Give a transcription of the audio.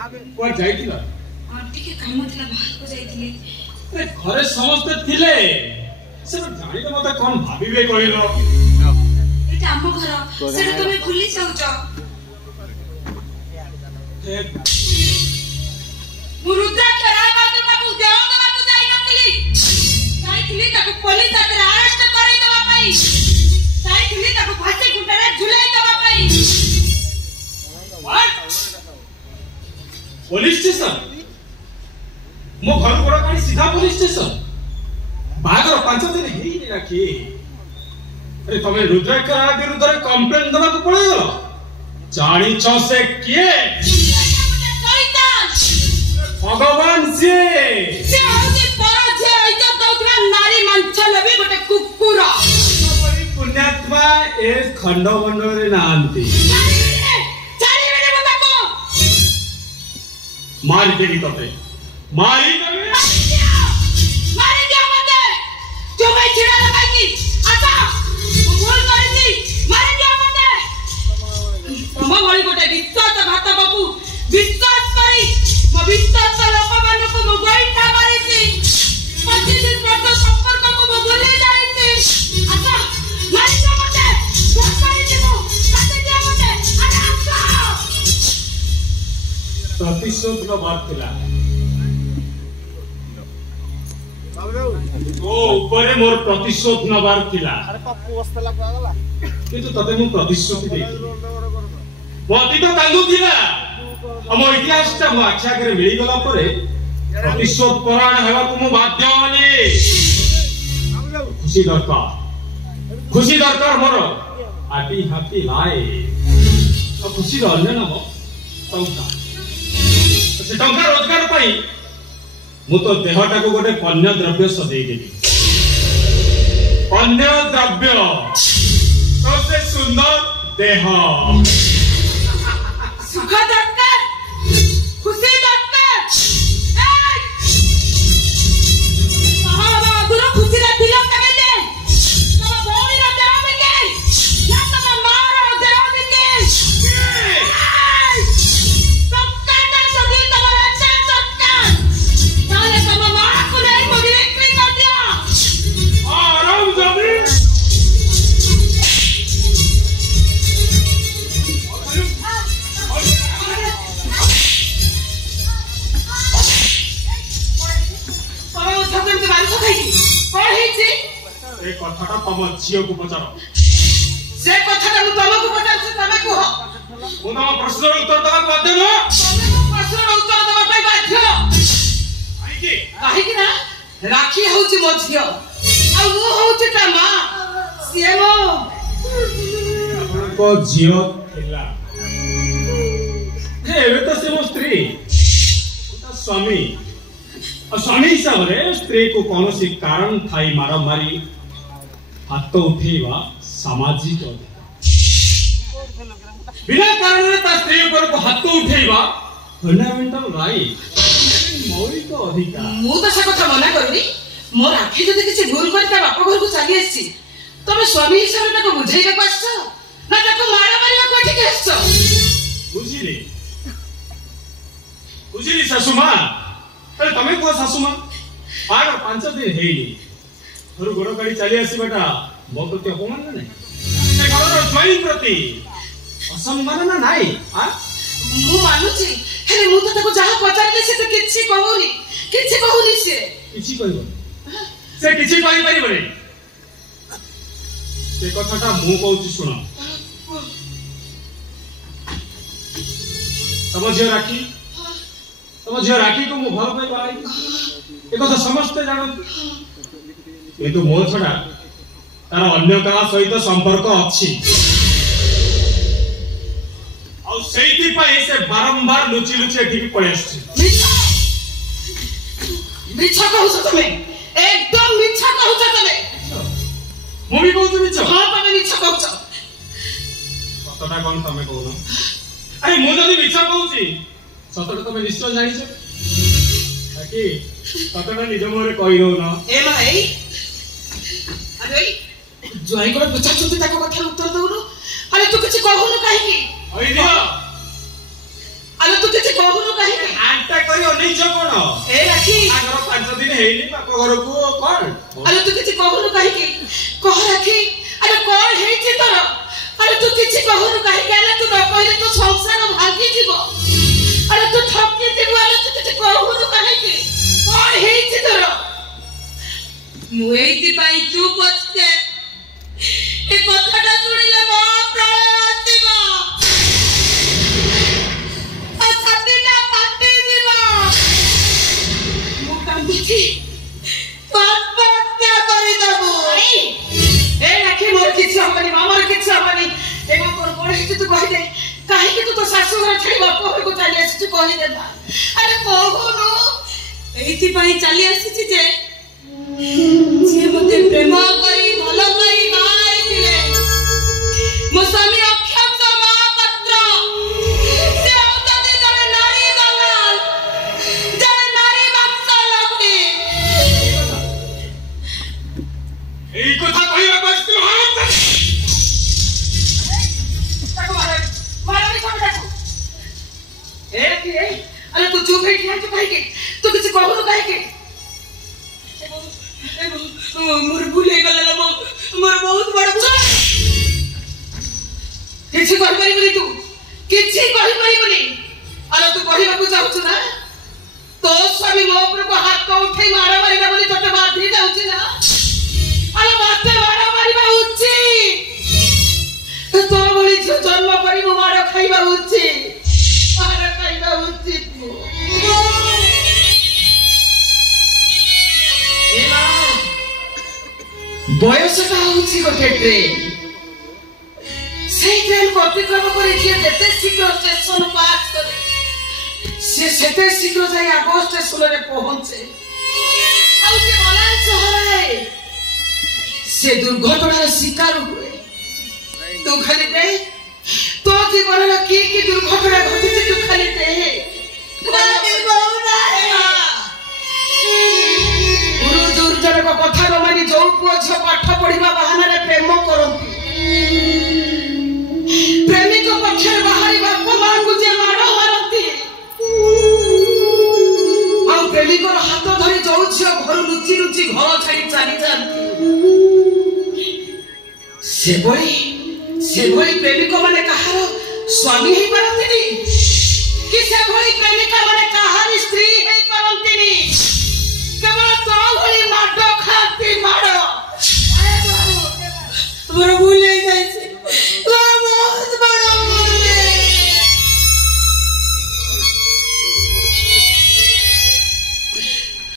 कोई जाइतिला टिके काम थिला बाहर को जाइतिले ए घरे समस्त थिले से जानि त मते कोन भाबिबे कहिलो एटा हम घर सेटा तुमे भूली जाउछ मुरुद्रा खरा बात बाबू देव देवा को जाई नथली जाइतिली ताको पुलिस आकर अरेस्ट करै देबा पई जाइतिली ताको फांसी गुंडारे झुलाई देबा पई व्हाट पुलिस स्टेशन मो घर गोड़ कानी सीधा पुलिस स्टेशन बागर 5 दिन हेई नि राखी अरे तमे रुद्रकर विरुद्ध रे कंप्लेन दबा को पड़े गलो जानी छ से किए शैतान भगवान से होती पर जे आइता दौरा नारी मंच लबी गोटे कुकुर बड़ी पुण्यात्मा ए खंड बंड रे नांती मारी देगी तते मारी देगी मारी दिया मते जो मैं चिड़ा लगाई की आजा भूल कर दी मारी दिया मते तुम बड़ी गोटे विश्वासघात बाबू विश्वास करी म विश्वास लोक मान को म गोइठा मारी थी 25 वर्ष संपर्क को म भूले जाई थी आजा मारी दिया मते भूल कर दी मो काटे दिया मते अरे आजा प्रतिशोध का बात थिला ओ ऊपर मोर प्रतिशोध नबार थिला अरे पप्पू वस्ता लागला गला किंतु तते मु प्रतिशोध दे मोती तो कांदू थिला हम इतिहास ता मु आख्या करे मिली गला परे प्रतिशोध परायण हेबा को मु बाध्य होली खुशी दरकार मोर हैप्पी हैप्पी लाइफ तो खुशी रहने ना मो टंका से टंका रोजगार पाई मु तो देहटा को गोटे पन्य द्रव्य सजई देली पन्य द्रव्य तो से सुंदर देह सुख दरकार खुशी दरकार गुरु खुशी रा दिल कमे दे तब भौणी रा देह बिके या तब मां रा देह बिके सक्काटा सदी तब अच्छा सक्का ताले तब मां को नहीं मोगी बिक्री कर दिया आराम जमी ए कथाटा तम झियो को पचारो से कथाटा मु तमको पचारछु तमे कहो मु तम प्रश्नर उत्तर दबा बाध्य न तमे प्रश्नर उत्तर दबा पई बाध्य काहे कि ना राखी होउची मो झियो आ मु होउची ता मां से मो को झियो थिला हे एबे तो से मो स्त्री ता स्वामी और स्वामी हिसाब रे स्त्री को कौनसी कारण थाई मारामारी हाथ उठेवा सामाजिक अधिकार बिना कारण रे ता स्त्री ऊपर को हाथ उठेवा फंडामेंटल राइट मौलिक अधिकार मु तो से कथा मना करनी मोर आखि जदि किछि भूल करता बाप घर को चली आसी तमे स्वामी हिसाब रे ताको बुझाइबा को आछो ना ताको मारा मारिबा को ठीक आछो बुझिली सासु मां अरे तमे को सासु मां आगर 5 दिन हेइली घर गोड़ गाड़ी चली आसी बेटा मो प्रति अपमान ना से घर ज्वाइन प्रति असम्मान ना नाही आ मु मानुची हेले मु तो ताको जहा पचारले से तो किछि कहूनी से किछि कहबो से किछि कहि परिबो से कथाटा मु कहूची सुनो तम झियो राखी को मु भल पाई बाई एक तो समस्त जानत ए तो मो छडा तार अन्य का सहित संपर्क अछि और सेति पई से बारंबार लुचि लुचि एठी पळे आछि मिछा कहू तमे एकदम मिछा कहू तमे मु भी कहू मिछ हां तमे मिछा कहू सतटा कोन तमे कहू न अरे मु जदी मिछ कहूची सतटा तमे निश्चय जानि छ ताकि सतटा निज मोरे कहि हो न ए भाई अरे जोई को बच्चा चुती ताको कथा उत्तर दउनु अरे तू किछ कहूनु काहे की होई दियो अरे तू किछ कहूनु काहे अटैक करी अनैछ कोन ए राखी आगर 5 दिन हेइनी बाप घर को कोन अरे तू किछि कहनु काहे के कह राखी अरे कोन हेछि तोर अरे तू किछि कहनु काहे के अरे तू न कहले तो संसार भागी जीवो अरे तू ठकी जीवो अरे तू किछि कहनु काहे के कोन हेछि तोर मु एति पई चुप अछि ए कथाटा सुनिले मो प्राण आतिबा आ छातीटा फाटी जीवो मु कांदिछि तो आत्महत्या करि दबो ए राखी मोर किछि हबनी मामर किछि हबनी एगो तोर कोन हेछि तू कहि दे काहे कि तू तो सासु घर छाडी बाप घर को चली आसी तू कहि दे अरे कहनु एति पई चली आसी जे जे मते प्रेम करी भलो करी भाई दिले मो स्वामी अक्षत महापात्र से औतदे जने नारी दलाल जने नारी मांस लगते এই কথা কইবা বস্তু হাত ताको मारे भी छोड़ ताको ए कि अरे तू चुप है क्या तू काहे के तू किछ कहनु काहे के मोर भूले गला मोर बहुत बड़ किछ कहि परिबनी तू किछ कहि परिबनी अरे तू कहिबा को चाहछु ना तो स्वामी मो ऊपर को हाथ उठै मारा मारिबा बोली तते बाधी जाउछि ना अरे बाते मारा मारिबा उच्ची तो बोली जो जन्म करी मो मारा खाइबा उच्ची मारा खाइबा उच्ची एला बयसटा होछि गोटे ट्रेन से ट्रेन को अतिक्रम करे जे जेते शीघ्र स्टेशन पास करे से सेते शीघ्र जाई आगो स्टेशन रे पहुंचे आउ के गला सहराए से दुर्घटनार शिकार हुए तू खाली दे तो जीवन की दुर्घटना घटी तू खाली दे माने बहुना गुरु दुर्जन को कथा न मानी जो पुओ छ पाठ पढिबा बहाना रे प्रेम करंती प्रेमिक पक्ष बाहरी बाप मांगु जे माड़ मारंती आ प्रेमिक हाथ धरी जो छ घर लुचि लुचि घर छाड़ी चली जांती से भई प्रेमिक माने कहार स्वामी ही पारंती कि से भई प्रेमिका माने